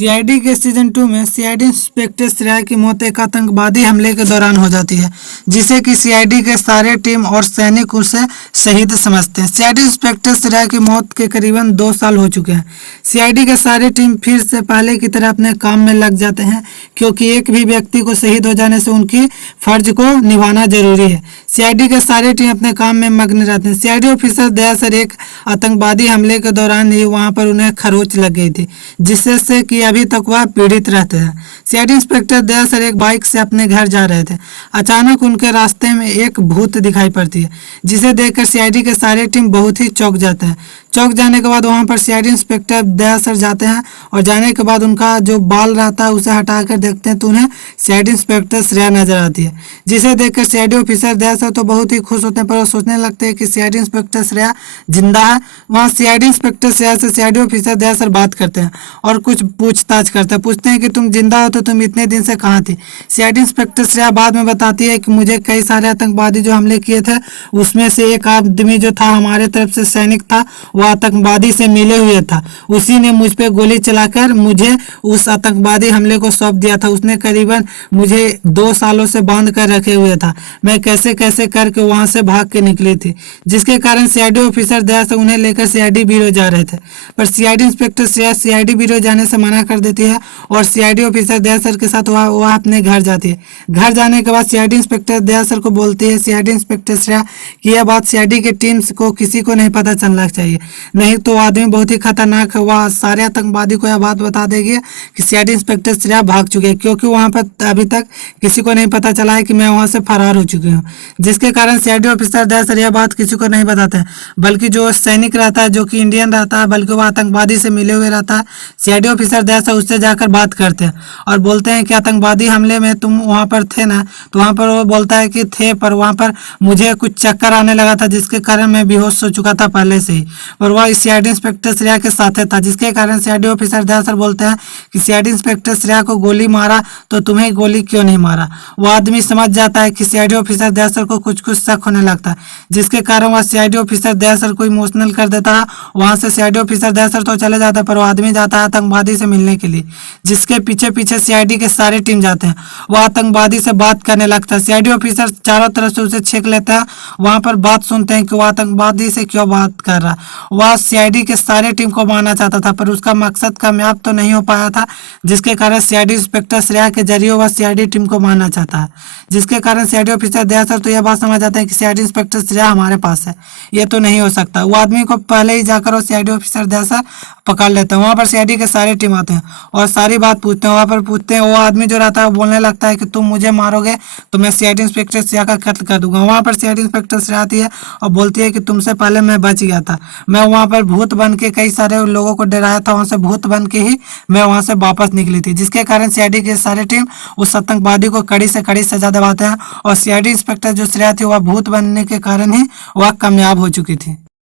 CID के season 2 में CID inspector Shreya की मौत एक आतंकवादी हमले के दौरान हो जाती है, जिसे कि सीआईडी के सारे टीम और सैनिक उसे शहीद समझते हैं। सीआईडी इंस्पेक्टर श्रेया की मौत के करीबन 2 साल हो चुके हैं। सीआईडी के सारे टीम फिर से पहले की तरह अपने काम में लग जाते हैं, क्योंकि एक भी व्यक्ति को शहीद हो जाने से उनकी फर्ज को निभाना जरूरी है। सीआईडी के सारे टीम अपने काम में मग्न रहते हैं। सीआईडी ऑफिसर दया सर एक आतंकवादी हमले के दौरान ही वहां पर उन्हें खरोच लग गई थी, जिससे कि अभी तक वह पीड़ित रहते हैं। सीआईडी इंस्पेक्टर दया सर एक बाइक से अपने घर जा रहे थे। अचानक उनके रास्ते में एक भूत दिखाई पड़ती है, जिसे देखकर सीआईडी के सारे टीम बहुत ही चौंक जाते हैं। चौंक जाने के बाद वहां पर सीआईडी इंस्पेक्टर दया सर जाते हैं और जाने के बाद उनका जो बाल रहता है उसे हटाकर देखते हैं तो उन्हें सीआईडी इंस्पेक्टर श्रेया नजर आती है, जिसे देखकर सीआईडी ऑफिसर दया सर तो बहुत ही खुश होते हैं, पर वो सोचने लगते हैं कि सीआईडी इंस्पेक्टर श्रेया जिंदा है। वहाँ सीआईडी इंस्पेक्टर श्रेया से सीआईडी ऑफिसर दया सर बात करते हैं और कुछ पूछताछ करते हैं। पूछते हैं कि तुम जिंदा हो तो तुम इतने दिन से कहाँ थी। सीआईडी इंस्पेक्टर श्रेया बाद में बताती है कि मुझे कई सारे आतंकवादी जो हमले किए थे उसमें से एक आदमी जो था हमारे तरफ से सैनिक था, वो आतंकवादी से मिले हुए था। उसी ने मुझ पे गोली चलाकर मुझे उस आतंकवादी हमले को सौंप दिया था। उसने करीबन मुझे 2 सालों से बांध कर रखे हुए था। मैं कैसे कैसे करके वहां से भाग के निकली थी, जिसके कारण सीआईडी ऑफिसर दया से उन्हें लेकर सीआईडी ब्यूरो जा रहे थे, पर CID inspector Shreya CID bureau जाने से मना कर देती है और सीआईडी ऑफिसर दया सर के साथ वह अपने घर जाती है। घर जाने के बाद सीआईडी इंस्पेक्टर दया सर को बोलती है सीआईडी इंस्पेक्टर श्रेया कि यह बात सीआईडी के टीम को किसी को नहीं पता चलना चाहिए, नहीं तो आदमी बहुत ही खतरनाक है। वह सारे आतंकवादी को यह बात बता देगी कि सीआईडी इंस्पेक्टर श्रेया भाग चुके हैं, क्योंकि वहां पर अभी तक किसी को नहीं पता चला है कि मैं वहां से फरार हो चुकी हूँ। जिसके कारण सीआईडी ऑफिसर दया सर यह बात किसी को नहीं बताते हैं, बल्कि जो सैनिक रहता है जो कि इंडियन रहता है, बल्कि वह आतंकवादी से मिले हुए रहता है। सीआईडी ऑफिसर दया सर उससे जाकर बात करते हैं और बोलते हैं कि आतंकवादी हमले में तुम वहां पर थे ना। तो वहां पर वो बोलता है कि थे, पर वहां पर मुझे कुछ चक्कर आने लगा था, जिसके कारण मैं बेहोश हो चुका था पहले से ही, और वह सीआईडी इंस्पेक्टर श्रेया के साथ था। जिसके कारण सीआईडी ऑफिसर दया सर बोलते हैं कि सीआईडी इंस्पेक्टर श्रेया को गोली मारा तो तुम्हें गोली क्यों नहीं मारा। वह आदमी समझ जाता है कि सीआईडी ऑफिसर दया सर को कुछ शक होने लगता है, जिसके कारण वह सीआईडी ऑफिसर दया सर को इमोशनल कर देता है। वहां से सीआईडी ऑफिसर दया सर तो चले जाता है, पर वो आदमी जाता है आतंकवादी से मिलने के लिए, जिसके पीछे पीछे सीआईडी के सारे टीम जाते हैं। वह आतंकवादी से बात करने लगता है। सीआईडी ऑफिसर चारों तरफ से उसे छेक लेता है। वहां पर बात सुनते हैं कि वह आतंकवादी से क्यों बात कर रहा। वह सीआईडी के सारे टीम को मारना चाहता था, पर उसका मकसद कामयाब तो नहीं हो पाया था, जिसके कारण सीआईडी इंस्पेक्टर श्रेया के जरिए वह सीआईडी टीम को मारना चाहता है। जिसके कारण सीआईडी ऑफिसर दया सर तो यह बात समझ जाते हैं कि सीआईडी इंस्पेक्टर श्रेया हमारे पास है, ये तो नहीं हो सकता। वो आदमी को पहले ही जाकर वो सीआईडी ऑफिसर दया सर पकड़ लेते हैं। वहाँ पर सीआईडी के सारे टीम आते हैं और सारी बात पूछते हैं। वहाँ पर पूछते हैं, वो आदमी जो रहता है वो बोलने लगता है कि तुम मुझे मारोगे तो मैं सीआईडी इंस्पेक्टर श्रेया का कत्ल कर दूंगा। वहाँ पर सीआईडी इंस्पेक्टर श्रेया आती है और बोलती है कि तुमसे पहले मैं बच गया था, मैं वहाँ पर भूत बन के कई सारे लोगों को डराया था, वहाँ से भूत बन के ही मैं वहाँ से वापस निकली थी। जिसके कारण सीआईडी के सारे टीम उस आतंकवादी को कड़ी से कड़ी सजा दिलवाते हैं और सीआईडी इंस्पेक्टर जो श्रेया थी वह भूत बनने के कारण ही वह कामयाब हो चुकी थी।